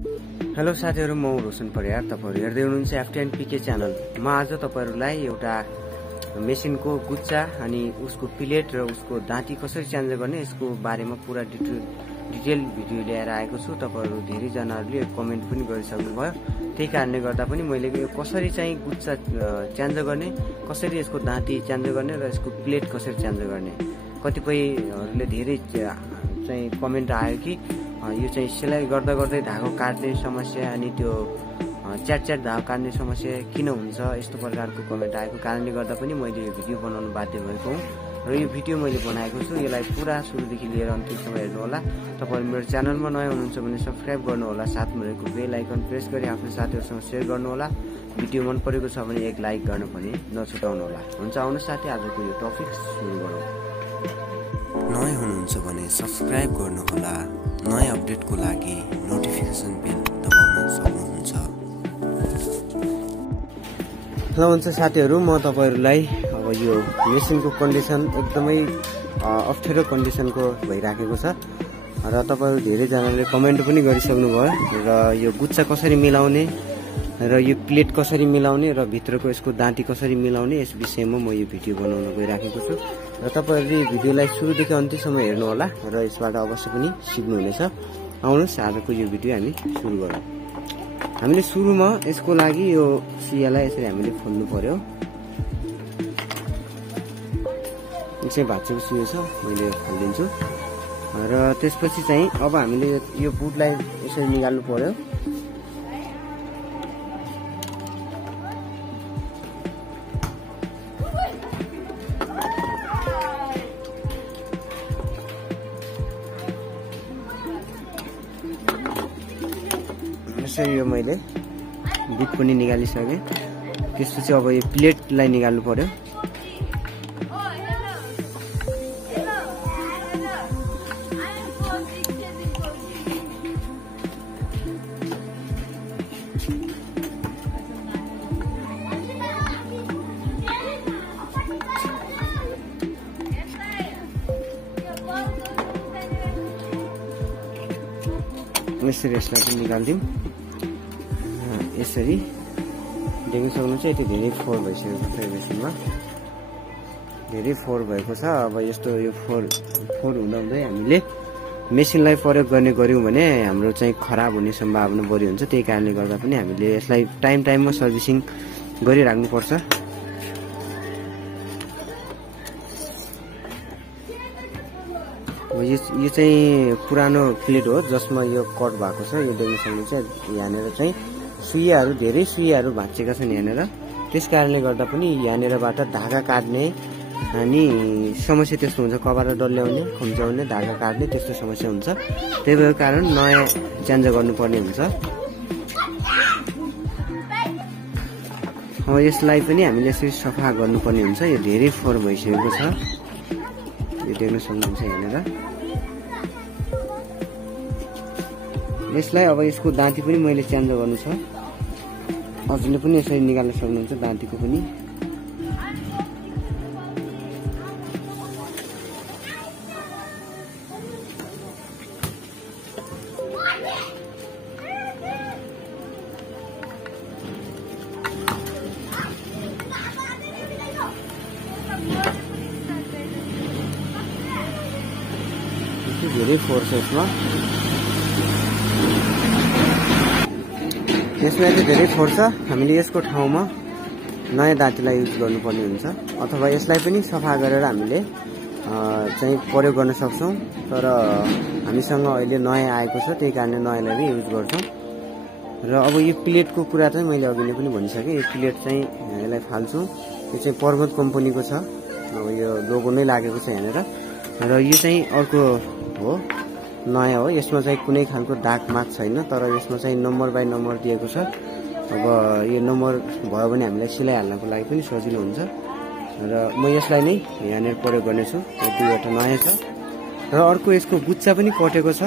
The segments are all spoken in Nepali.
हेलो साथीहरु, म रोशन परियार। तपाईहरु हेर्दै हुनुहुन्छ FTNPK च्यानल। म आज तपाईहरुलाई एउटा मेसिनको गुच्चा अनि उसको प्लेट र उसको दाँती कसरी चेन्ज गर्ने यसको बारेमा पूरा डिटेल भिडियो ल्याएर आएको छु। तपाईहरु धेरै जनाहरुले कमेन्ट पनि गरिसक्नु भयो। त्यही कारणले गर्दा पनि मैले यो कसरी चाहिँ गुच्चा चेन्ज गर्ने, कसरी यसको दाँती चेन्ज गर्ने र यसको प्लेट कसरी चेन्ज गर्ने, कतिपयहरुले धेरै चाहिँ कमेन्ट आयो कि यो चाहिँ सिलाइ गर्दा गर्दै धागो काट्ने समस्या अनि त्यो च्याट धागो काट्ने समस्या किन हुन्छ, यस्तो प्रकारको कमेन्ट आएको कारणले गर्दा पनि मैले यो भिडियो बनाउन बाध्य भएको हुँ। र यो भिडियो मैले बनाएको छु, यसलाई पुरा सुरुदेखि लिएर अन्तिमसम्म हेर्नु होला। तपाईहरु मेरो च्यानलमा नयाँ हुनुहुन्छ भने सब्स्क्राइब गर्नु होला, साथमा रहेको बेल आइकन प्रेस गरी आफ्नो साथीहरुसँग शेयर गर्नु होला। भिडियो मन परेको छ भने एक लाइक गर्न पनि नछुटाउनु होला। हुन्छ, आउनुहोस् साथी, आजको यो टपिक सुरु गरौँ। नयाँ हुनुहुन्छ भने सब्स्क्राइब गर्नु होला। नयाँ अपडेटको लागि नोटिफिकेसन बेल दबाउन सक्नुहुन्छ। ल हुन्छ साथीहरु, म तपाईहरुलाई अब यो मेसिनको कन्डिसन एकदमै अप्ठ्यारो कन्डिसनको भइराखेको छ र तपाईहरु धेरै जनाले कमेन्ट पनि गरिसक्नु भयो। र यो गुच्चा कसरी मिलाउने र यो प्लेट कसरी मिलाउने र भित्रको यसको दाँती कसरी मिलाउने, यस विषयमा म यो भिडियो बनाउन गइराखेको छु। र तपाईहरुले भिडियोलाई सुरुदेखि अन्तिमसम्म हेर्नु होला र यसबाट अवश्य पनि सिक्नुहुनेछ। आउनुहोस्, आजको यो भिडियो हामी सुरु गरौँ। हामीले सुरुमा यसको लागि यो सियालाई यसरी हामीले खोल्नु पर्यो। यो चाहिँ भाँचेको सियो छ, मैले खोलिदिन्छु। र त्यसपछि चाहिँ अब हामीले यो बुटलाई यसरी निकाल्नु पर्यो। यसरी यो मैले बुट पनि निकालिसकेँ। त्यसपछि अब यो प्लेटलाई निकाल्नु पर्यो। यसरी यसलाई पनि निकाल्दिउँ। यसरी देख्न सक्नुहुन्छ, यति धेरै फोहोर भइसकेको छ। यो मेसिनमा धेरै फोहोर भएको छ। अब यस्तो यो फोहोर हुँदाहुँदै हामीले मेसिनलाई प्रयोग गर्ने गर्यौँ भने हाम्रो चाहिँ खराब हुने सम्भावना बढी हुन्छ। त्यही कारणले गर्दा पनि हामीले यसलाई टाइममा सर्भिसिङ गरिराख्नुपर्छ। यो चाहिँ पुरानो प्लेट हो जसमा यो कट भएको छ। यो देख्न सक्नुहुन्छ, यहाँनिर चाहिँ धेरै सुइयाहरू भाँचेका छन् यहाँनिर। त्यस कारणले गर्दा पनि यहाँनिरबाट धागा काट्ने अनि समस्या त्यस्तो हुन्छ। कपडा डल्ल्याउने, खुम्च्याउने, धागा काट्ने त्यस्तो समस्या हुन्छ। त्यही भएको कारण नयाँ चेन्ज गर्नुपर्ने हुन्छ। अब यसलाई पनि हामीले यसरी सफा गर्नुपर्ने हुन्छ। यो धेरै फोहोर भइसकेको छ, यो देख्न सक्नुहुन्छ यहाँनिर। यसलाई अब यसको दाँती पनि मैले चेन्ज गर्नु छ। हजुरले पनि यसरी निकाल्न सक्नुहुन्छ दाँतीको पनि। धेरै फोहोर छ यसमा चाहिँ धेरै फोहोर छ। हामीले यसको ठाउँमा नयाँ दाँतीलाई युज गर्नुपर्ने हुन्छ, अथवा यसलाई पनि सफा गरेर हामीले चाहिँ प्रयोग गर्न सक्छौँ। तर हामीसँग अहिले नयाँ आएको छ, त्यही कारणले नयाँलाई नै युज गर्छौँ। र अब यो प्लेटको कुरा चाहिँ मैले अघि नै पनि भनिसकेँ। यो प्लेट चाहिँ यसलाई फाल्छौँ। यो चाहिँ पर्वत कम्पनीको छ। अब यो लोगो नै लागेको छ यहाँनिर। र यो चाहिँ अर्को हो, नयाँ हो। यसमा चाहिँ कुनै खालको दाग माग छैन, तर यसमा चाहिँ नम्बर बाई नम्बर दिएको छ। अब यो नम्बर भयो भने हामीलाई सिलाइहाल्नको लागि पनि सजिलो हुन्छ। र म यसलाई नै यहाँनिर प्रयोग गर्नेछु। यो दुईवटा नयाँ छ। र अर्को यसको गुच्चा पनि कटेको छ।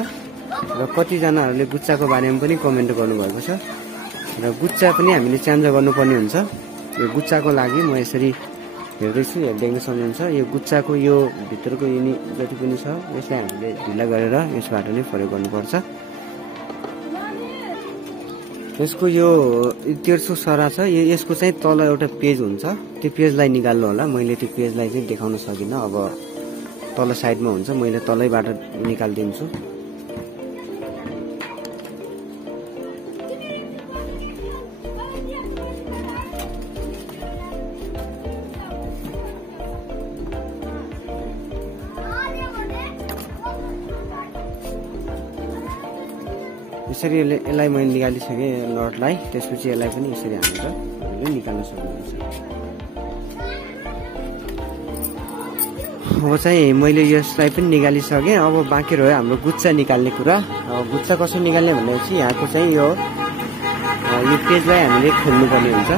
र कतिजनाहरूले गुच्चाको बारेमा पनि कमेन्ट गर्नुभएको छ। र गुच्चा पनि हामीले चेन्ज गर्नुपर्ने हुन्छ। यो गुच्चाको लागि म यसरी हेर्दैछु, देख्न सक्नुहुन्छ। यो गुच्चाको यो भित्रको युनि जति पनि छ यसलाई हामीले ढिला गरेर यसबाट नै प्रयोग गर्नुपर्छ। यसको यो तेर्सो सरा छ, यसको चाहिँ तल एउटा पेज हुन्छ, त्यो पेजलाई निकाल्नु होला। मैले त्यो पेजलाई चाहिँ देखाउन सकिनँ, अब तल साइडमा हुन्छ, मैले तलैबाट निकालिदिन्छु। यसरी यसलाई मैले निकालिसकेँ नटलाई, त्यसपछि यसलाई पनि यसरी हालेर हामीले निकाल्न सक्नुहुन्छ। अब चाहिँ मैले यसलाई पनि निकालिसकेँ। अब बाँकी रह्यो हाम्रो गुच्चा निकाल्ने कुरा। गुच्चा कसरी निकाल्ने भनेपछि यहाँको चाहिँ यो पेजलाई हामीले खोल्नुपर्ने हुन्छ।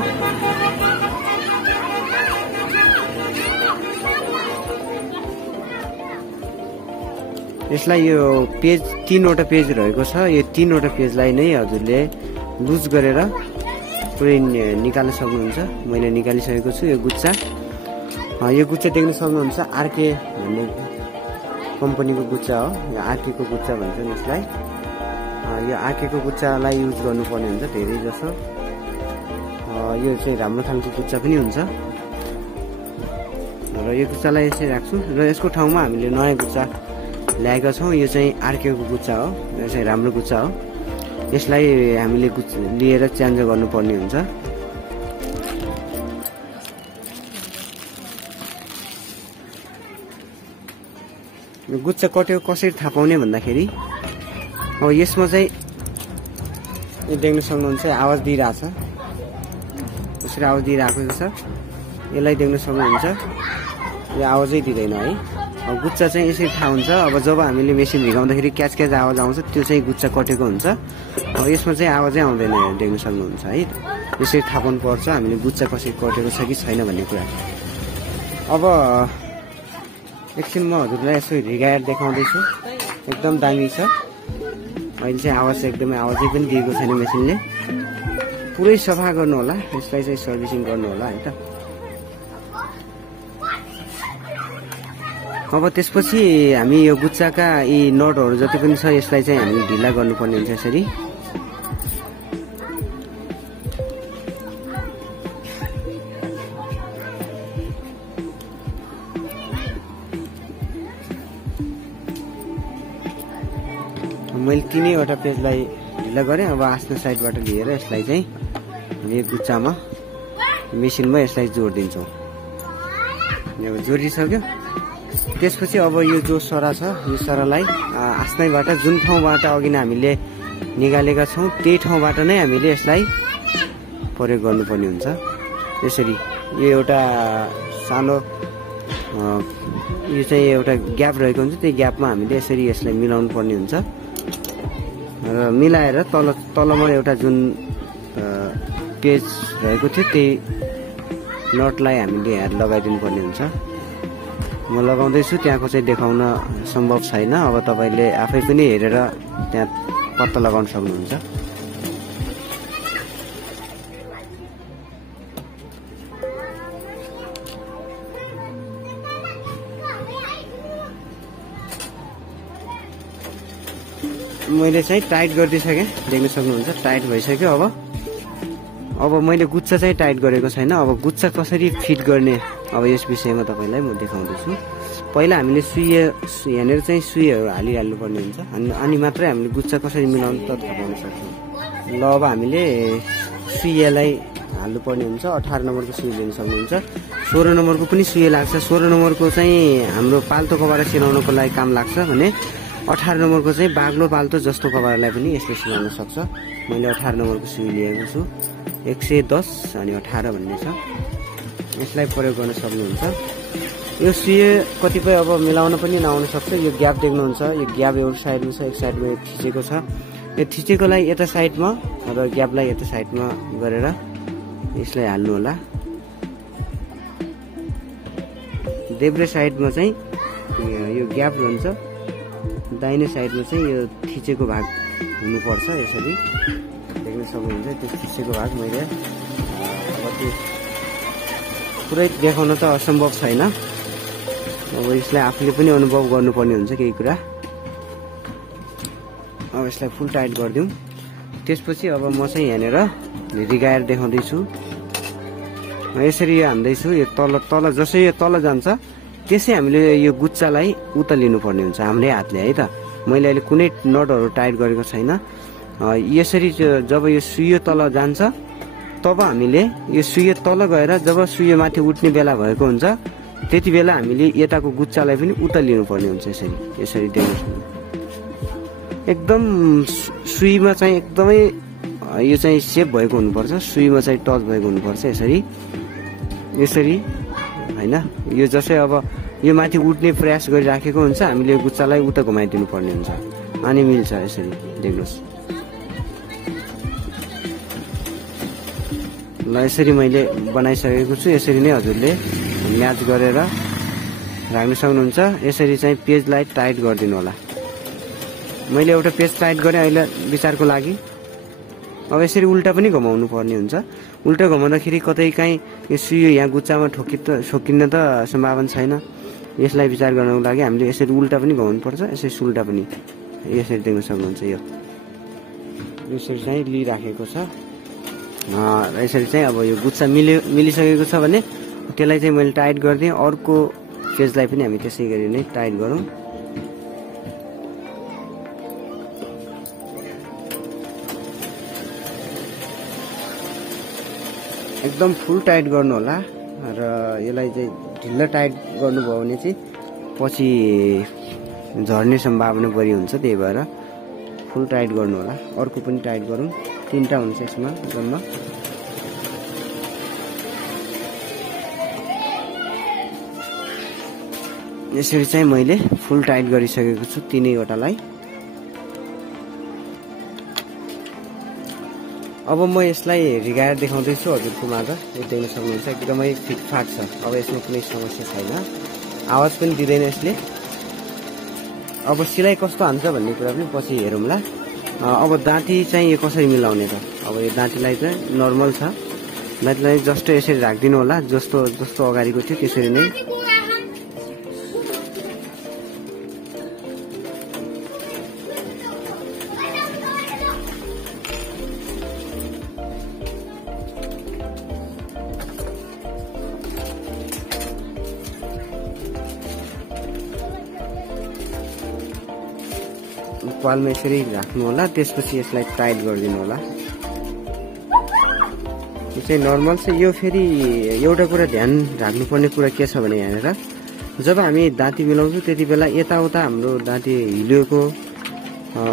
यसलाई यो पेज 3वटा पेज रहेको छ, यो 3वटा पेजलाई नै हजुरले लुज गरेर पुरै निकाल्न सक्नुहुन्छ। मैले निकालिसकेको छु यो गुच्चा। यो गुच्चा देख्न सक्नुहुन्छ, आरके भन्ने कम्पनीको गुच्चा हो, यो आरकेको गुच्चा भन्छन् यसलाई। यो आरकेको गुच्चालाई युज गर्नुपर्ने हुन्छ धेरै जसो। यो चाहिँ राम्रो खालको गुच्चा पनि हुन्छ र यो गुच्चालाई यसरी राख्छु र यसको ठाउँमा हामीले नयाँ गुच्चा ल्याएका छौँ। यो चाहिँ आरकेको गुच्चा हो, यो चाहिँ राम्रो गुच्चा हो। यसलाई हामीले लिएर चेन्ज गर्नुपर्ने हुन्छ। गुच्चा कट्यो कसरी थाहा पाउने भन्दाखेरि अब यसमा चाहिँ यो देख्न सक्नुहुन्छ, आवाज दिइरहेछ, यसरी आवाज दिइरहेको छ। यसलाई देख्न सक्नुहुन्छ, यो आवाजै दिँदैन है। अब गुच्चा चाहिँ यसरी थाहा हुन्छ। अब जब हामीले मेसिन भिगाउँदाखेरि क्याच क्याच आवाज आउँछ, त्यो चाहिँ गुच्चा कटेको हुन्छ। अब यसमा चाहिँ आवाजै आउँदैन, देख्न सक्नुहुन्छ है। यसरी थाहा पाउनु पर्छ हामीले गुच्चा कसरी कटेको छ कि छैन भन्ने कुरा। अब एकछिन म हजुरलाई यसो रिगाएर देखाउँदैछु, एकदम दामी छ। अहिले चाहिँ आवाज एकदमै आवाजै पनि दिएको छैन मेसिनले। पुरै सफा गर्नु होला, यसलाई चाहिँ सर्भिसिङ गर्नु होला है त। अब त्यसपछि हामी यो गुच्चाका यी नटहरू जति पनि छ यसलाई चाहिँ हामीले ढिला गर्नुपर्ने हुन्छ। यसरी मैले 3वटा पेजलाई ढिला गरेँ। अब आफ्नो साइडबाट लिएर यसलाई चाहिँ यो गुच्चामा मेसिनमा यसलाई जोडिदिन्छौँ। अब जोडिसक्यो। त्यसपछि अब यो जो सरा छ, यो सरालाई आस्नैबाट जुन ठाउँबाट अघि नै हामीले निकालेका छौँ त्यही ठाउँबाट नै हामीले यसलाई प्रयोग गर्नुपर्ने हुन्छ। यसरी यो एउटा सानो यो चाहिँ एउटा ग्याप रहेको हुन्छ, त्यो ग्यापमा हामीले यसरी यसलाई मिलाउनु पर्ने हुन्छ र मिलाएर तलमा एउटा जुन पेज रहेको थियो त्यही नटलाई हामीले यहाँ लगाइदिनु पर्ने हुन्छ। म लगाउँदैछु, त्यहाँको चाहिँ देखाउन सम्भव छैन। अब तपाईँले आफै पनि हेरेर त्यहाँ पत्ता लगाउन सक्नुहुन्छ। मैले चाहिँ टाइट गरिदिइसकेँ, देख्न सक्नुहुन्छ टाइट भइसक्यो। अब मैले गुच्चा चाहिँ टाइट गरेको छैन। अब गुच्चा कसरी फिट गर्ने अब यस विषयमा तपाईँलाई म देखाउँदैछु। पहिला हामीले यहाँनिर चाहिँ सुईहरू हालिहाल्नुपर्ने हुन्छ, अनि मात्रै हामीले गुच्चा कसरी मिलाउनु त थाहा पाउन सक्छौँ। ल अब हामीले सुईलाई हाल्नुपर्ने हुन्छ। 18 नम्बरको सुई लिन सक्नुहुन्छ, 16 नम्बरको पनि सुई लाग्छ। 16 नम्बरको चाहिँ हाम्रो पाल्तो कपडा सिलाउनको लागि काम लाग्छ भने 18 नम्बरको चाहिँ बाग्लो पाल्तो जस्तो कपडालाई पनि यसले सिलाउन सक्छ। मैले 18 नम्बरको सुई लिएको छु, 110 अनि 18 भन्ने छ। यसलाई प्रयोग गर्न सक्नुहुन्छ। यो सुई कतिपय अब मिलाउन पनि नआउन सक्छ। यो ग्याप देख्नुहुन्छ, यो ग्याप एउटा साइडमा छ, एक साइडमा यो थिचेको छ। यो थिचेकोलाई यता साइडमा र ग्यापलाई यता साइडमा गरेर यसलाई हाल्नु होला। देब्रे साइडमा चाहिँ यो ग्याप रहन्छ, दाहिने साइडमा चाहिँ यो थिचेको भाग हुनुपर्छ। यसरी देख्न सक्नुहुन्छ, त्यो थिचेको भाग मैले अब त्यो पुरै देखाउन त असम्भव छैन। अब यसलाई आफूले पनि अनुभव गर्नुपर्ने हुन्छ केही कुरा। अब यसलाई फुल टाइट गरिदिउँ। त्यसपछि अब म चाहिँ यहाँनिर रिगाएर देखाउँदैछु। यसरी यो हान्दैछु। यो तल जसै यो तल जान्छ त्यसै हामीले यो गुच्चालाई उता लिनुपर्ने हुन्छ हाम्रै हातले है त। मैले अहिले कुनै नटहरू टाइट गरेको छैन। यसरी जब यो सुइयो तल जान्छ तब हामीले यो सुइयो तल गएर जब सुइयो माथि उठ्ने बेला भएको हुन्छ त्यति बेला हामीले यताको गुच्चालाई पनि उता लिनुपर्ने हुन्छ। यसरी देख्नु एकदम सुईमा चाहिँ एकदमै यो चाहिँ सेप भएको हुनुपर्छ। सुईमा चाहिँ टच भएको हुनुपर्छ। यसरी हैन। यो जसै अब यो माथि उठ्ने प्रयास गरिराखेको हुन्छ हामीले यो गुच्चालाई उता घुमाइदिनु पर्ने हुन्छ अनि मिल्छ। यसरी देख्नुहोस्। ल यसरी मैले बनाइसकेको छु। यसरी नै हजुरले म्याच गरेर राख्न सक्नुहुन्छ। यसरी चाहिँ पेजलाई टाइट गरिदिनु होला। मैले एउटा पेज टाइट गरेँ अहिले विचारको लागि। अब यसरी उल्टा पनि घुमाउनु पर्ने हुन्छ। उल्टा घुमाउँदाखेरि कतै काहीँ यो सुइयो यहाँ गुच्चामा ठोकिन्न त सम्भावना छैन। यसलाई विचार गर्नको लागि हामीले यसरी उल्टा पनि घुमाउनु पर्छ, यसरी सुल्टा पनि। यसरी देख्न सक्नुहुन्छ। यो यसरी चाहिँ लिइराखेको छ। यसरी चाहिँ अब यो गुच्चा मिलिसकेको छ भने त्यसलाई चाहिँ मैले टाइट गरिदिएँ। अर्को पेजलाई पनि हामी त्यसै गरी नै टाइट गरौँ। एकदम फुल टाइट गर्नु होला र यसलाई चाहिँ ढिलो टाइट गर्नुभयो भने चाहिँ पछि झर्ने सम्भावना बढी हुन्छ। त्यही भएर फुल टाइट गर्नु होला। अर्को पनि टाइट गरौँ। 3टा हुन्छ यसमा जम्मा। यसरी चाहिँ मैले फुल टाइट गरिसकेको छु 3वटालाई। अब म यसलाई रिगाएर देखाउँदैछु हजुरको माझ। यो देख्न सक्नुहुन्छ एकदमै फिटफाट छ। अब यसमा कुनै समस्या छैन। आवाज पनि दिँदैन यसले। अब सिलाइ कस्तो हान्छ भन्ने कुरा पनि पछि हेरौँला। अब दाँती चाहिँ यो कसरी मिलाउने त। अब यो दाँतीलाई चाहिँ नर्मल छ। दाँतीलाई जस्तो यसरी राखिदिनु होला। जस्तो अगाडिको थियो त्यसरी नै। पालमा यसरी राख्नु होला। त्यसपछि यसलाई टाइट गरिदिनु होला। यो चाहिँ नर्मल छ। यो फेरि एउटा कुरा ध्यान राख्नुपर्ने कुरा के छ भने यहाँनिर जब हामी दाँती मिलाउँछौँ त्यति बेला यताउता हाम्रो दाँती हिलेको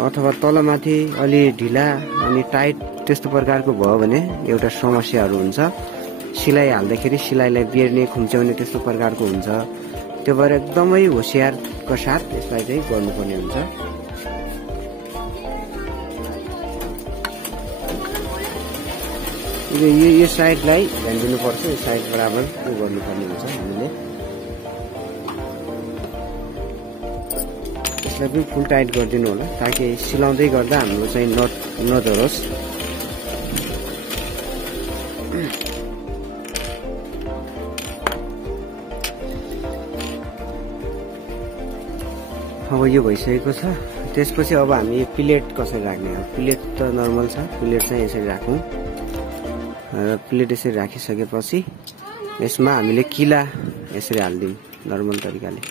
अथवा तलमाथि अलि ढिला अनि टाइट त्यस्तो प्रकारको भयो भने एउटा समस्याहरू हुन्छ। सिलाइ हाल्दाखेरि सिलाइलाई बेर्ने खुम्च्याउने त्यस्तो प्रकारको हुन्छ। त्यो भएर एकदमै होसियारको साथ यसलाई चाहिँ गर्नुपर्ने हुन्छ। यो साइडलाई ध्यान दिनुपर्छ। यो साइड बराबर यो गर्नुपर्ने हुन्छ हामीले। यसलाई पनि फुल टाइट गरिदिनु होला ताकि सिलाउँदै गर्दा हाम्रो चाहिँ नझरोस्। अब यो भइसकेको छ। त्यसपछि अब हामी प्लेट कसरी राख्ने हो। प्लेट त नर्मल छ। प्लेट चाहिँ यसरी राखौँ र प्लेट यसरी राखिसकेपछि यसमा हामीले किला यसरी हालिदिउँ नर्मल तरिकाले।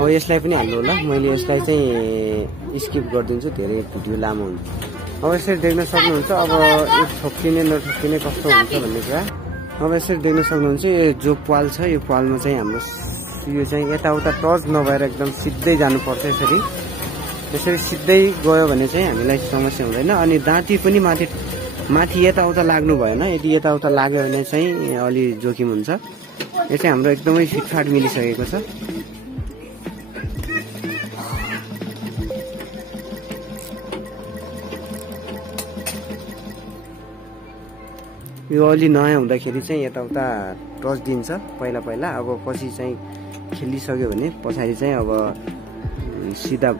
अब यसलाई पनि हाल्नु होला। मैले यसलाई चाहिँ स्किप गरिदिन्छु, धेरै भिडियो लामो हुन्छ। अब यसरी देख्न सक्नुहुन्छ। अब यो ठोक्किने नठोक्किने कस्तो हुन्छ भन्ने कुरा अब यसरी देख्न सक्नुहुन्छ। यो जो पाल छ यो पालमा चाहिँ हाम्रो यो चाहिँ यताउता टच नभएर एकदम सिधै जानुपर्छ। यसरी सिधै गयो भने चाहिँ हामीलाई समस्या हुँदैन। अनि दाँती पनि माथि यताउता लाग्नु भएन। यदि यताउता लाग्यो भने चाहिँ अलि जोखिम हुन्छ। यो चाहिँ हाम्रो एकदमै फिटफाट मिलिसकेको छ। यो अलि नयाँ हुँदाखेरि चाहिँ यताउता टच दिन्छ पहिला। अब पछि चाहिँ खेलिसक्यो भने पछाडि चाहिँ अब सिधा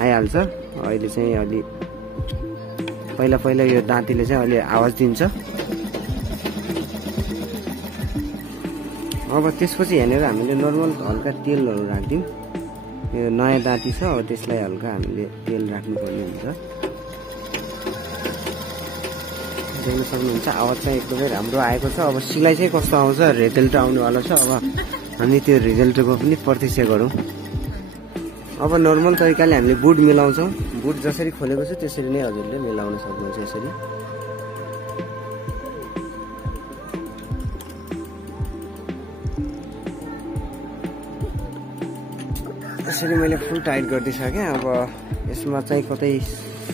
आइहाल्छ। अहिले चाहिँ अलि पहिला यो दाँतीले चाहिँ अलि आवाज दिन्छ। अब त्यसपछि हेरेर हामीले नर्मल हल्का तेलहरू राखिदिउँ। यो नयाँ दाँती छ, त्यसलाई हल्का हामीले तेल राख्नुपर्ने हुन्छ। देख्न सक्नुहुन्छ आवाज चाहिँ एकदमै राम्रो आएको छ। अब सिलाइ चाहिँ कस्तो आउँछ, रिजल्ट आउनेवाला छ। अब हामी त्यो रिजल्टको पनि प्रतीक्षा गरौँ। अब नर्मल तरिकाले हामीले बुट मिलाउँछौँ। बुट जसरी खोलेको छ त्यसरी नै हजुरले मिलाउन सक्नुहुन्छ। यसरी मैले फुल टाइट गरिदिइसकेँ। अब यसमा चाहिँ कतै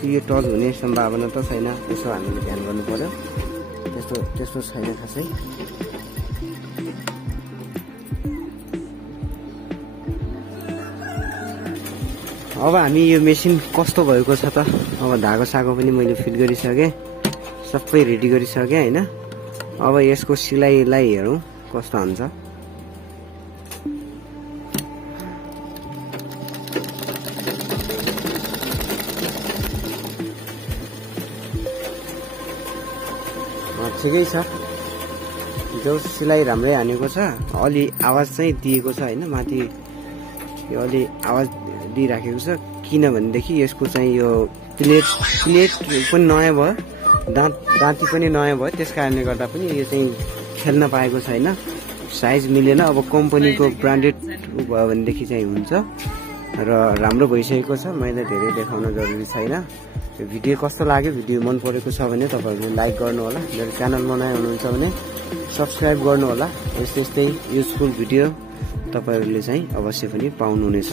यो टच हुने सम्भावना त छैन, त्यसो हामीले ध्यान गर्नु पर्यो। त्यस्तो छैन खासै। अब हामी यो मेसिन कस्तो भएको छ त, अब धागो सागो पनि मैले फिट गरिसकेँ, सबै रेडी गरिसकेँ होइन। अब यसको सिलाइलाई हेरौँ कस्तो हुन्छ। ठिकै छ, जो सिलाइ राम्रै हानेको छ। अलि आवाज चाहिँ दिएको छ होइन, माथि यो अलि आवाज दिइराखेको छ। किनभनेदेखि यसको चाहिँ यो प्लेट पनि नयाँ भयो, दाँती पनि नयाँ भयो। त्यस कारणले गर्दा पनि यो चाहिँ खेल्न पाएको छैन, साइज मिलेन। अब कम्पनीको ब्रान्डेड भयो भनेदेखि चाहिँ हुन्छ र राम्रो भइसकेको छ। मैले धेरै देखाउन जरुरी छैन। यो भिडियो कस्तो लाग्यो, भिडियो मन परेको छ भने तपाईहरुले लाइक गर्नु होला। मेरो च्यानलमा नयाँ हुनुहुन्छ भने सब्स्क्राइब गर्नु होला। यस्तै युजफुल भिडियो तपाईहरुले चाहिँ अवश्य पनि पाउनुहुनेछ।